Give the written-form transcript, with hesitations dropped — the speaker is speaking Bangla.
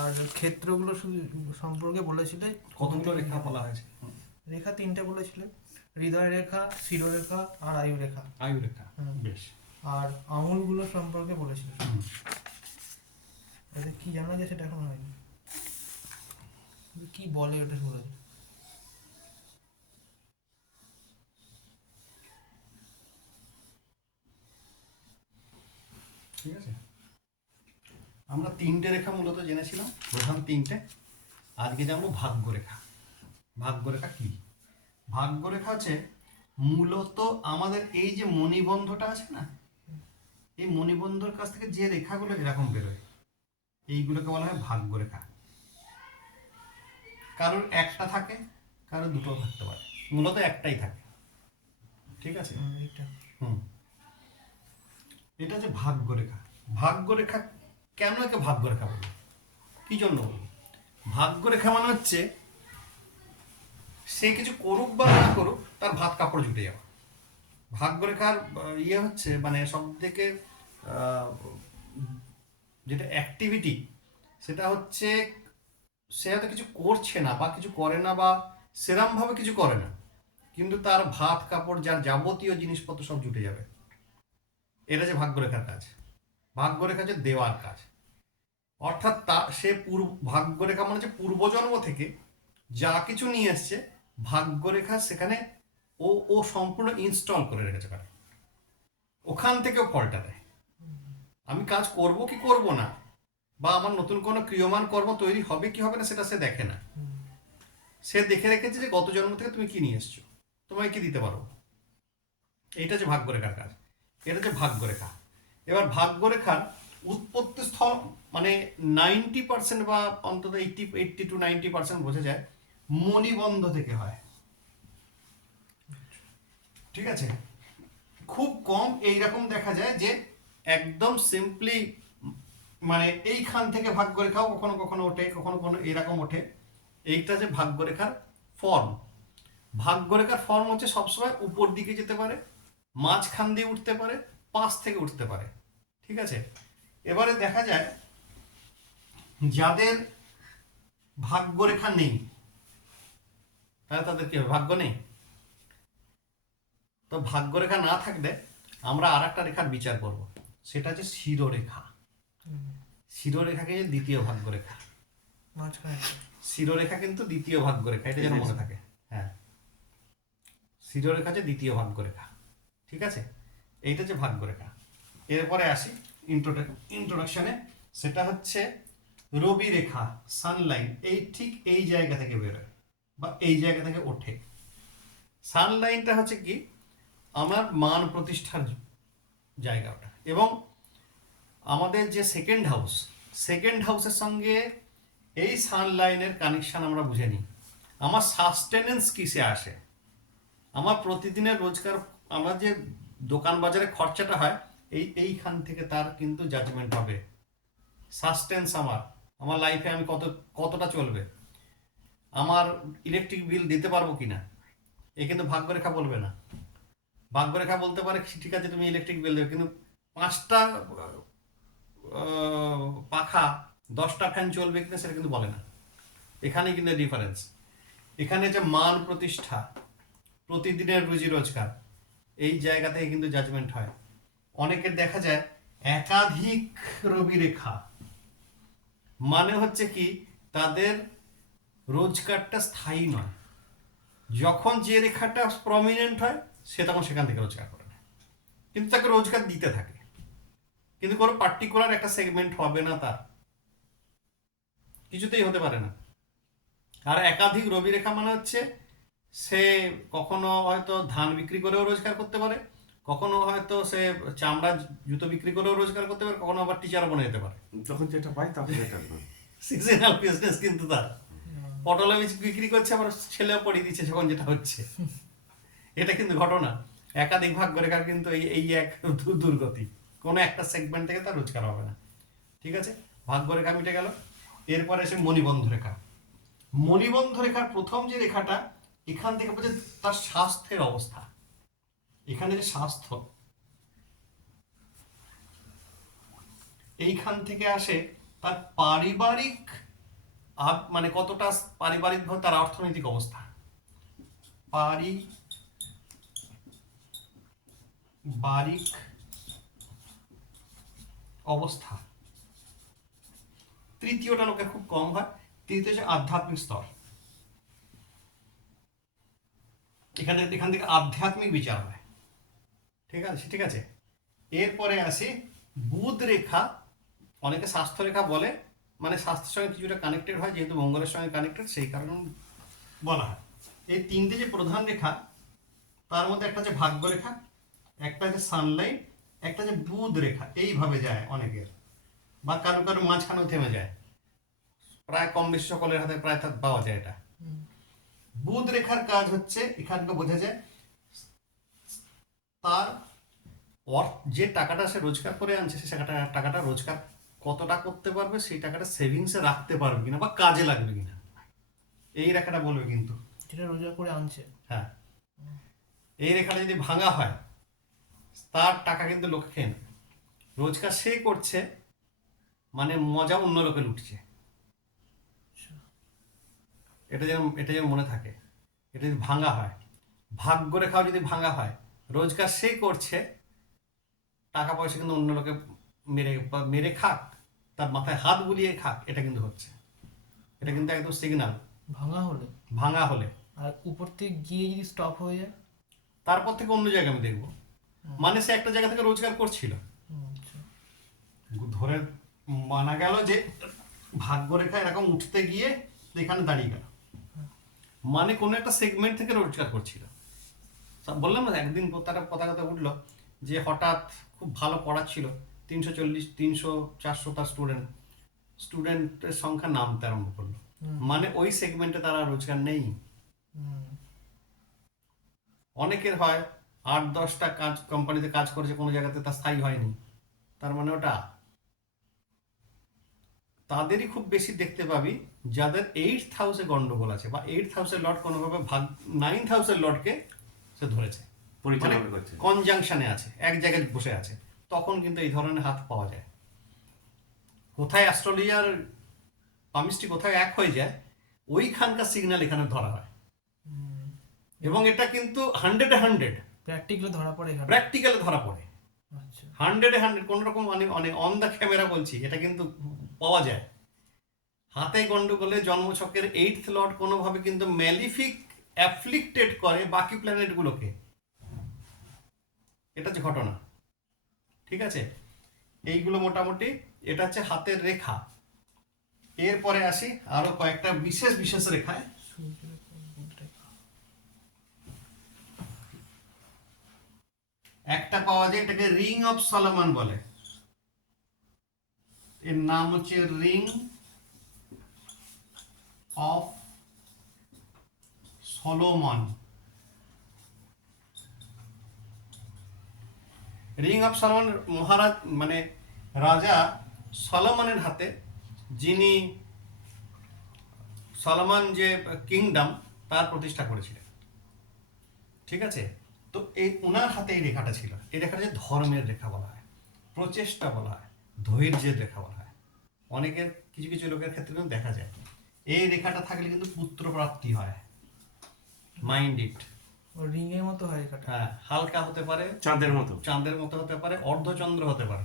আর ক্ষেত্রগুলো শুধু সম্পর্কে বলেছিলে। কতগুলো রেখা বলা হয়েছে? রেখা 3টে বলেছিলে, হৃদয় রেখা, শিরোরেখা আর আয়ুরেখা। আয়ুরেখা, হুম। বেশ। আর আঙুলগুলো সম্পর্কে বলেছিলে। হুম। ওটা কি জানা যায় সেটা এখন হয়নি, কি বলে ওটা বলেছে। ঠিক আছে, আমরা 3টে রেখা মূলত জেনেছিলাম, প্রধান 3টে। আজকে জানবো ভাগ্যরেখা। ভাগ্যরেখা কি? ভাগ্যরেখা হচ্ছে মূলত আমাদের এই যে মণিবন্ধটা আছে না, এই মণিবন্ধর কাছ থেকে যে রেখাগুলো এরকম বেরোয়, এইগুলোকে বলা হয় ভাগ্যরেখা। কারোর একটা থাকে, কারোর দুটো থাকতে পারে, মূলত একটাই থাকে। ঠিক আছে। এটা হুম, এটা হচ্ছে ভাগ্যরেখা। ভাগ্যরেখা কেন একে ভাগ্যরেখা বলবো, কি জন্য বলবো? ভাগ্যরেখা মানে হচ্ছে সে কিছু করুক বা না করুক, তার ভাত কাপড় জুটে যাওয়া। ভাগ্যরেখার ইয়ে হচ্ছে মানে সব থেকে যেটা অ্যাক্টিভিটি, সেটা হচ্ছে সে হয়তো কিছু করছে না বা কিছু করে না বা সেরমভাবে কিছু করে না, কিন্তু তার ভাত কাপড় যার যাবতীয় জিনিসপত্র সব জুটে যাবে। এটা যে ভাগ্যরেখার কাজ। ভাগ্যরেখা হচ্ছে দেওয়ার কাজ। অর্থাৎ সে ভাগ্যরেখা মানে হচ্ছে পূর্বজন্ম থেকে যা কিছু নিয়ে এসছে, ভাগ্যরেখা সেখানে ও ও সম্পূর্ণ ইনস্টল করে রেখেছে। ওখান থেকেও ফলটা দেয়। আমি কাজ করব কি করব না, বা আমার নতুন কোনো ক্রিয়মান কর্ম তৈরি হবে কি হবে না, সেটা সে দেখে না। সে দেখে রেখেছে যে গত জন্ম থেকে তুমি কি নিয়ে এসছো, তোমায় কি দিতে পারো। এইটা হচ্ছে ভাগ্যরেখার কাজ। এটা হচ্ছে ভাগ্যরেখা। এবার ভাগ্যরেখার উৎপত্তি স্থল মানে 90% বা অন্তত 80 to 90% বোঝা যায় মণিবন্ধ থেকে হয়। ঠিক আছে, খুব কম এইরকম দেখা যায় যে একদম সিম্পলি মানে এইখান থেকে ভাগ্যরেখাও কখনো কখনো ওঠে, কখনো কখনো এরকম ওঠে। এইটা যে ভাগ্যরেখার ফর্ম। ভাগ্যরেখার ফর্ম হচ্ছে সবসময় উপর দিকে যেতে পারে, মাঝখান দিয়ে উঠতে পারে, পাশ থেকে উঠতে পারে। ঠিক আছে, এবারে দেখা যায় যাদের ভাগ্যরেখা নেই, তাহলে তাদের কি হবে? ভাগ্য নেই। তো ভাগ্যরেখা না থাকলে আমরা আর একটা রেখার বিচার করব, সেটা হচ্ছে শিরোরেখা। শিরোরেখাকে দ্বিতীয় ভাগ্যরেখা। মাঝখানে শিরোরেখা কিন্তু দ্বিতীয় ভাগ্যরেখা, এটা যেন মনে থাকে। হ্যাঁ, শিরোরেখা হচ্ছে দ্বিতীয় ভাগ্যরেখা। ঠিক আছে, এইটা হচ্ছে ভাগ্যরেখা। এরপরে আসি ইন্ট্রোডাকশনে, সেটা হচ্ছে রবি রেখা, সানলাইন। এই ঠিক এই জায়গা থেকে বেরোয় বা এই জায়গা থেকে ওঠে। সানলাইনটা হচ্ছে কি আমার মান প্রতিষ্ঠার জায়গা ওটা। এবং আমাদের যে সেকেন্ড হাউসের সঙ্গে এই সানলাইনের কানেকশন আমরা বুঝে নিই। আমার সাস্টেনেন্স কিসে আসে, আমার প্রতিদিনের রোজগার, আমার যে দোকান বাজারে খরচাটা হয়, এইখান থেকে তার কিন্তু জাজমেন্ট হবে। সাস্টেন্স আমার লাইফে আমি কতটা চলবে, আমার ইলেকট্রিক বিল দিতে পারবো কিনা, এ কিন্তু ভাগ্যরেখা বলবে না। ভাগ্যরেখা বলতে পারে ঠিক আছে তুমি ইলেকট্রিক বিল দেবে, কিন্তু 5টা পাখা 10টা ফ্যান চলবে কিনা সেটা কিন্তু বলে না। এখানে কিন্তু ডিফারেন্স। এখানে যে মান প্রতিষ্ঠা, প্রতিদিনের রুজি রোজগার, এই জায়গা থেকে কিন্তু জাজমেন্ট হয়। অনেকের দেখা যায় একাধিক রবি রেখা, মানে হচ্ছে কি তাদের রোজগারটা স্থায়ী নয়। যখন যে রেখাটা প্রমিনেন্ট হয় সে তখন সেখান থেকে রোজগার করে নেয়, কিন্তু তাকে রোজগার দিতে থাকে, কিন্তু কোনো পার্টিকুলার একটা সেগমেন্ট হবে না, তার কিছুতেই হতে পারে না। আর একাধিক রবি রেখা মানে হচ্ছে সে কখনো হয়তো ধান বিক্রি করেও রোজগার করতে পারে, কখনো হয়তো সে চামড়া জুতো বিক্রি করেও রোজগার করতে পারে, কখনো আবার টিচারও বনে যেতে পারে। যখন যেটা পাই তখন যেটা না। সিজনাল বিজনেস কিন্তু তার। পটল বিক্রি করছে, আবার ছেলেও পড়িয়ে দিচ্ছে যখন যেটা হচ্ছে। এটা কিন্তু ঘটনা। একাধিক ভাগ্যরেখার কিন্তু এই এক দুর্গতি, কোনো একটা সেগমেন্ট থেকে তার রোজগার হবে না। ঠিক আছে, ভাগ্যরেখা মিটে গেল। এরপরে এসে মণিবন্ধ রেখা। মণিবন্ধ রেখার প্রথম যে রেখাটা, এখান থেকে বোঝে তার স্বাস্থ্যের অবস্থা। এখানে যে স্বাস্থ্য, এইখান থেকে আসে তার পারিবারিক মানে কতটা পারিবারিকভাবে তার অর্থনৈতিক অবস্থা, পারিবারিক অবস্থা। তৃতীয়টা লোকের খুব কম হয়। তৃতীয় হচ্ছে আধ্যাত্মিক স্তর। এখান থেকে আধ্যাত্মিক বিচার হয়। ঠিক আছে। এরপরে আসি বুধ রেখা, অনেকে স্বাস্থ্য রেখা বলে, মানে স্বাস্থ্যের সঙ্গে কিছুটা কানেক্টেড হয়, যেহেতু মঙ্গলের সঙ্গে কানেক্টেড সেই কারণে বলা হয়। এই তিনটে যে প্রধান রেখা, তার মধ্যে একটা হচ্ছে ভাগ্য রেখা, একটা হচ্ছে সানলাইট, একটা হচ্ছে বুধ রেখা। এইভাবে যায় অনেকের, বা কারো কারো মাঝখানেও থেমে যায়, প্রায় কম বেশি সকলের হাতে প্রায় পাওয়া যায় এটা। বুধ রেখার কাজ হচ্ছে, এখানটা বোঝা যায় তার যে টাকাটা সে রোজগার করে আনছে, সে টাকাটা রোজগার কতটা করতে পারবে, সেই টাকাটা সেভিংসে রাখতে পারবে কিনা বা কাজে লাগবে কিনা, এই রেখাটা বলবে কিন্তু। যেটা রোজগার করে আনছে। হ্যাঁ, এই রেখাটা যদি ভাঙা হয়, তার টাকা কিন্তু লোকে খেয়ে নেবে। রোজগার সে করছে, মানে মজা অন্য লোকে লুটছে। এটা যেন মনে থাকে। এটা যদি ভাঙা হয়, ভাগ্য রেখাও যদি ভাঙা হয়, রোজগার সে করছে, টাকা পয়সা কিন্তু অন্য লোকে মেরে খাক, তার মাথায় হাত বুলিয়ে খাক, এটা কিন্তু হচ্ছে। এটা কিন্তু একদম সিগন্যাল। ভাঙা হলে আর উপর থেকে গিয়ে যদি স্টপ হয়ে যায়, তারপর থেকে অন্য জায়গায় আমি দেখবো, মানে সে একটা জায়গা থেকে রোজগার করছিল, ধরে মানা গেল যে ভাগ্য রেখা এরকম উঠতে গিয়ে এখানে দাঁড়িয়ে গেল, মানে কোনো একটা সেগমেন্ট থেকে রোজগার করছিল। বললাম না একদিন কথা উঠলো যে হঠাৎ খুব ভালো পড়াচ্ছিল, 340, 300, 400 তার স্টুডেন্টের সংখ্যা নামতে আরম্ভ করলো, মানে ওই সেগমেন্টে তারা রোজগার নেই। অনেকের হয় 8-10টা কোম্পানিতে কাজ করেছে, কোনো জায়গাতে তার স্থায়ী হয়নি, তার মানে ওটা তাদেরই খুব বেশি দেখতে পাবি যাদের 8th হাউসে গন্ডগোল আছে, বা 8th হাউসের লর্ড কোনোভাবে 9th হাউসের লর্ডকে সে ধরেছে, পরিচালনা করছে, কনজাংশনে আছে, এক জায়গায় বসে আছে, তখন কিন্তু এই ধরনের হাত পাওয়া যায়। কোথায় অ্যাস্ট্রোলজার পামিস্ট্রি কোথায় এক হয়ে যায়, ওইখানকার সিগন্যাল এখানে ধরা হয়। এবং এটা কিন্তু 100 প্র্যাকটিক্যালি ধরা পড়ে এখানে। প্র্যাকটিক্যালে ধরা পড়ে, আচ্ছা, 100 কোন রকম মানে অন দ্য ক্যামেরা বলছি, এটা কিন্তু পাওয়া যায়। হাতে গন্ডগোলে জন্মছকের 8th লর্ড কোনোভাবে কিন্তু ম্যালিফিক অ্যাফ্লিক্টেড করে বাকি প্ল্যানেটগুলোকে, এটা যে ঘটনা। ঠিক আছে, এইগুলো মোটামুটি এটা হচ্ছে হাতের রেখা। এরপরে আসি আরো কয়েকটা বিশেষ রেখায়। একটা পাওয়া যায়, এটাকে রিং অফ সলোমন বলে, এর নাম হচ্ছে ring of Solomon. Ring of Solomon মহারাজ মানে রাজা সলোমনের হাতে, যিনি সলোমন যে কিংডম তার প্রতিষ্ঠা করেছিলেন। ঠিক আছে, তো এই ওনার হাতে এই রেখাটা ছিল। এই রেখাটা যে ধর্মের রেখা বলা হয়, প্রচেষ্টা বলা হয়, ধৈর্যের রেখা বলা হয়। অনেকের কিছু লোকের ক্ষেত্রে কিন্তু দেখা যায় এই রেখাটা থাকলে কিন্তু পুত্র প্রাপ্তি হয়। মাইন্ড ইট, রিং এর মতো হয় রেখাটা। হ্যাঁ, হালকা হতে পারে, চাঁদের মতো চাঁদের মতো হতে পারে, অর্ধচন্দ্র হতে পারে,